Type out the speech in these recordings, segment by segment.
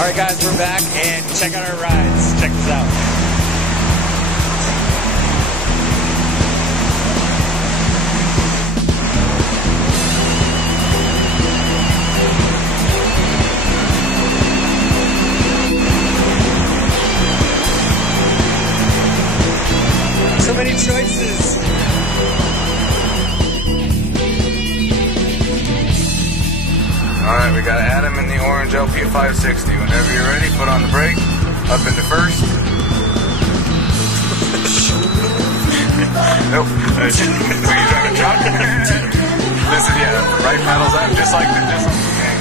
Alright guys, we're back and check out our rides. Check this out. So many choices. Alright, we got Adam in the orange LP 560. Whenever you're ready, put on the brake, up into first. Nope. Are you driving a truck? This is, yeah, right pedals up, just like the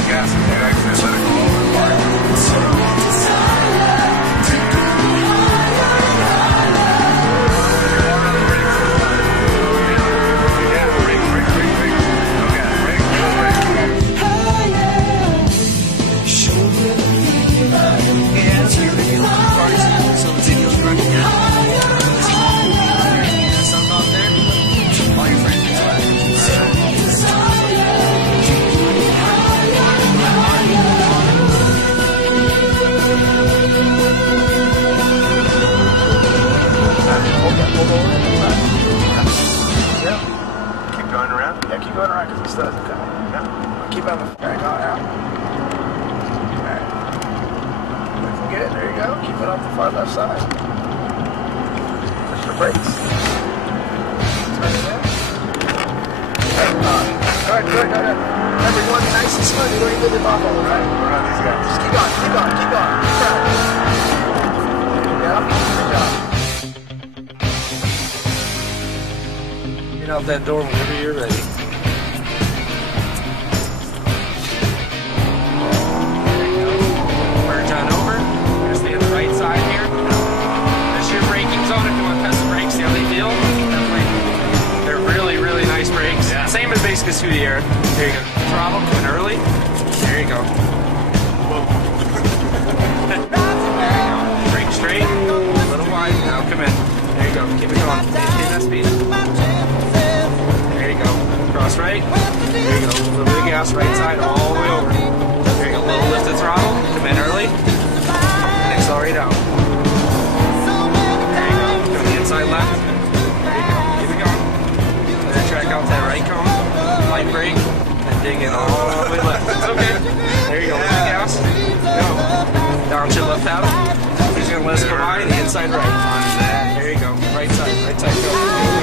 gas and exit, let it go over the bar. Keep going around because he still hasn't come in. Yeah. Keep on the going out. Alright. Looking good. There you go. Keep it off the far left side. Push the brakes. Turn it in. Good, good, good. Remember, you want to be nice and smooth. You don't even live off all the time. Around these guys. Just keep going, keep going, keep going. Keep going. Yeah. Good job. Get out that door whenever you're ready. Basically through the air. There you go. Throttle, coming early. There you go. Whoa. There you go. Brake straight. A little wide. Now come in. There you go. Keep it going. Maintain that speed. There you go. Cross right. There you go. A little bit of gas right side all the way over. There you go. A little lift the throttle. Come in early. And accelerate out. There you go. Go to the inside left. There you go. Keep it going. Then track out that right cone. Light brake, and dig in all the way left. That's okay. There you go. Lift the gas. Go. Down to your left paddle. He's going to let us go by the inside right. There you go. Right side. Right side. Go.